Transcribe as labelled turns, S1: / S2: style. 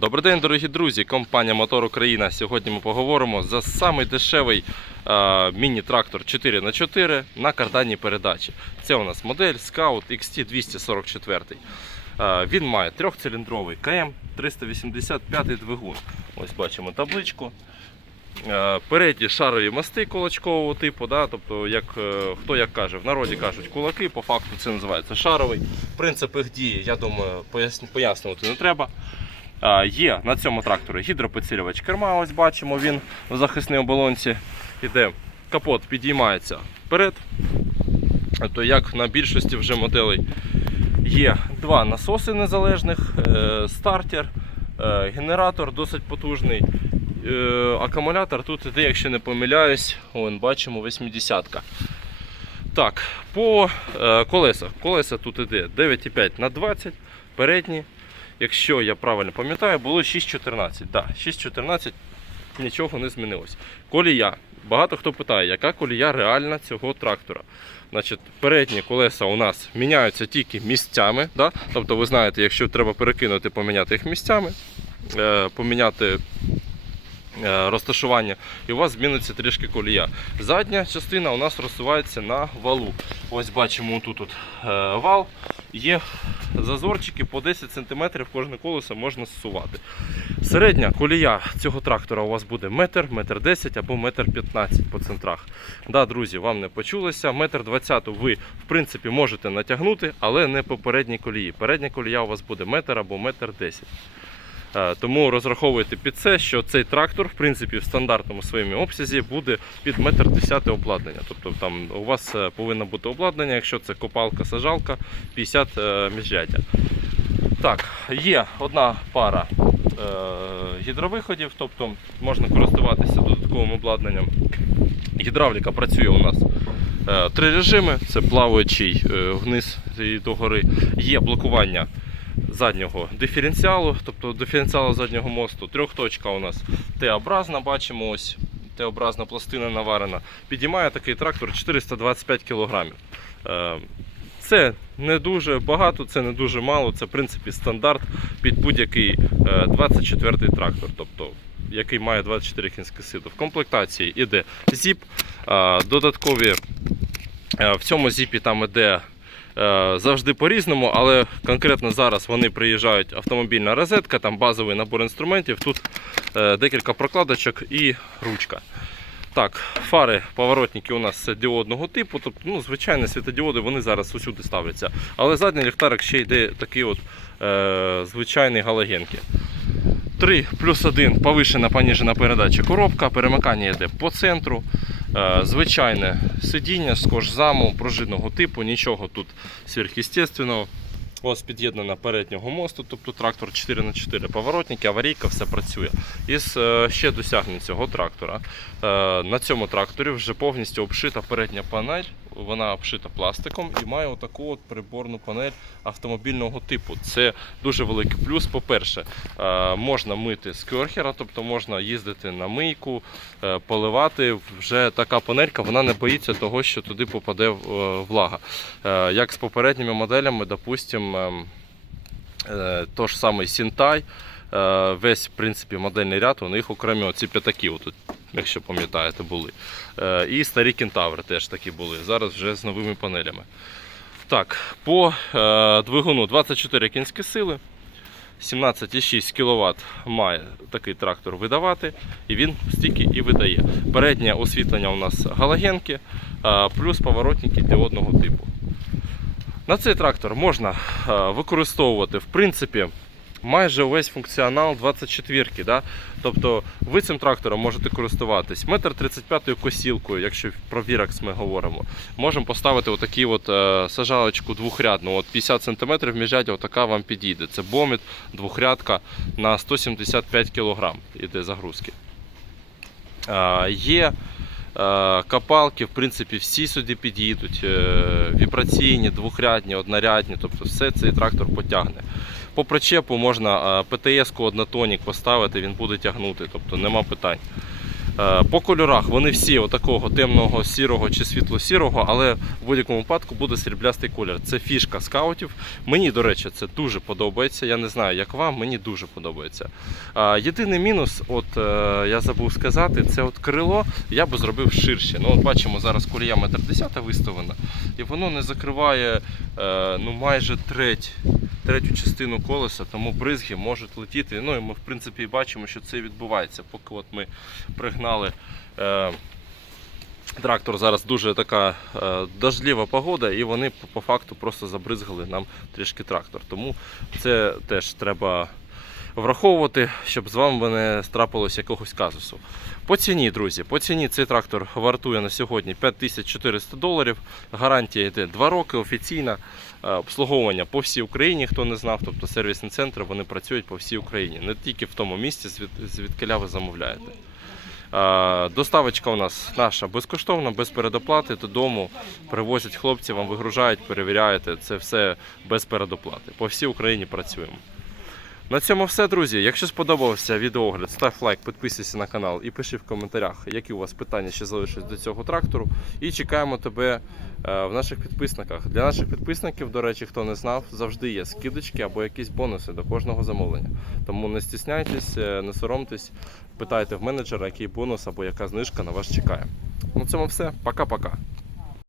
S1: Добрий день, дорогі друзі! Компанія Мотор Україна. Сьогодні ми поговоримо за самий дешевий е, міні-трактор 4х4 на карданній передачі. Це у нас модель Scout XT244. Е, він має трьохциліндровий КМ 385 двигун. Ось бачимо табличку. Е, Передні шарові мости кулачкового типу, да? тобто, як, е, хто як каже, в народі кажуть кулаки, по факту це називається шаровий. Принцип їх дії, я думаю, пояснювати не треба. Є на цьому тракторі гідропідсилювач керма, ось бачимо, він в захисній оболонці іде. Капот підіймається вперед. То як на більшості вже моделей є два насоси незалежних, е, стартер, е, генератор досить потужний. Е, Акумулятор тут іде, якщо не помиляюсь, вон, бачимо 80-ка. Так, по колесах. Колеса тут іде 9,5 на 20 передні. Якщо я правильно пам'ятаю, було 6.14. Да, 6.14 нічого не змінилось. Колія. Багато хто питає, яка колія реальна цього трактора. Значить, передні колеса у нас міняються тільки місцями. Да? Тобто, ви знаєте, якщо треба перекинути, поміняти їх місцями, е, поміняти розташування, і у вас зміниться трішки колія. Задня частина у нас розсувається на валу. Ось бачимо тут от, е, вал. Є зазорчики по 10 см кожне колесо можна зсувати. Середня колія цього трактора у вас буде метр, метр 10 або метр 15 по центрах. Да, друзі, вам не почулося. Метр 20 ви в принципі можете натягнути, але не по передній колії. Передня колія у вас буде метр або метр 10. Е, Тому розраховуйте під це, що цей трактор, в принципі, в стандартному своєму обсязі буде під метр 10 обладнання. Тобто там у вас е, повинно бути обладнання, якщо це копалка, сажалка, 50 е, міжряддя. Так, є одна пара е, гідровиходів, тобто можна користуватися додатковим обладнанням. Гідравліка працює у нас е, три режими: це плаваючий е, вниз і догори. Є блокування заднього диференціалу, тобто диференціалу заднього мосту. Трьохточка у нас Т-образна, бачимо ось. Т-образна пластина наварена. Підіймає такий трактор 425 кг. Е, Це не дуже багато, це не дуже мало. Це в принципі стандарт під будь-який 24-й трактор, тобто який має 24 кінські сили. В комплектації іде зіп, е, додаткові е, в цьому зіпі там іде е, завжди по-різному, але конкретно зараз вони приїжджають автомобільна розетка, там базовий набор інструментів, тут е, декілька прокладочок і ручка. Так, фари, поворотники у нас діодного типу, тобто, ну, звичайні світодіоди вони зараз усюди ставляться. Але задній ліхтарик ще йде такий от е, звичайний галогенки. 3 плюс 1 повишена понижена передача коробка, перемикання йде по центру. Е, Звичайне сидіння з кожзаму пружинного типу, нічого тут сверхъестественного. Ось під'єднана переднього мосту, тобто трактор 4х4 поворотники, аварійка, все працює. Із е, ще досягнень цього трактора. е, На цьому тракторі вже повністю обшита передня панель, вона обшита пластиком і має отаку от приборну панель автомобільного типу. Це дуже великий плюс. По-перше, е, можна мити з керхера, тобто можна їздити на мийку, е, поливати. Вже така панелька, вона не боїться того, що туди попаде е, влага. Як з попередніми моделями, допустимо, ем, е, то ж самий Сінтай, весь в принципі модельний ряд, у них окремі оці п'ятаки, якщо пам'ятаєте, були. Е, І старі кентаври теж такі були. Зараз вже з новими панелями. Так, по е, двигуну 24 кінські сили. 17,6 кВт має такий трактор видавати, і він стільки і видає. Переднє освітлення у нас галогенки, е, плюс поворотники діодного типу. На цей трактор можна використовувати в принципі майже увесь функціонал 24-ки. Да? Тобто ви цим трактором можете користуватись 1,35 косілкою, якщо про Віракс ми говоримо. Можемо поставити отакі от, е, сажалочку двохрядну. От 50 см міжряддя отака вам підійде. Це боміт двохрядка на 175 кг іде загрузки. Е, є е, копалки, в принципі, всі сюди під'їдуть. Е, вібраційні, двохрядні, однорядні, тобто все цей трактор потягне. По причепу можна ПТС-ку однотонік поставити, він буде тягнути, тобто нема питань. Е, По кольорах вони всі отакого темного сірого чи світло-сірого, але в будь-якому випадку буде сріблястий колір. Це фішка скаутів. Мені, до речі, це дуже подобається. Я не знаю, як вам, мені дуже подобається. Е, Єдиний мінус, от е, я забув сказати, це от крило я би зробив ширше. Ну, от бачимо, зараз метр десята виставлена, і воно не закриває е, ну, майже треть, третю частину колеса, тому бризги можуть летіти. Ну і ми в принципі бачимо, що це відбувається. Поки от ми пригнали. Е, Трактор зараз дуже така е, дождлива погода, і вони по, по факту просто забризгали нам трішки трактор. Тому це теж треба враховувати, щоб з вами не трапилось якогось казусу. По ціні, друзі, по ціні цей трактор вартує на сьогодні 5400 доларів. Гарантія йде 2 роки, офіційна Е, обслуговування по всій Україні, хто не знав, тобто сервісні центри вони працюють по всій Україні, не тільки в тому місці, звід, звідкиля ви замовляєте. Е, Доставочка у нас наша безкоштовна, без передоплати. Додому привозять хлопці, вам вигружають, перевіряєте. Це все без передоплати. По всій Україні працюємо. На цьому все, друзі. Якщо сподобався відеогляд, став лайк, підписуйся на канал і пиши в коментарях, які у вас питання ще залишились до цього трактору. І чекаємо тебе е, в наших підписниках. Для наших підписників, до речі, хто не знав, завжди є скидочки або якісь бонуси до кожного замовлення. Тому не стісняйтесь, е, не соромтесь, питайте в менеджера, який бонус або яка знижка на вас чекає. На цьому все. Пока-пока.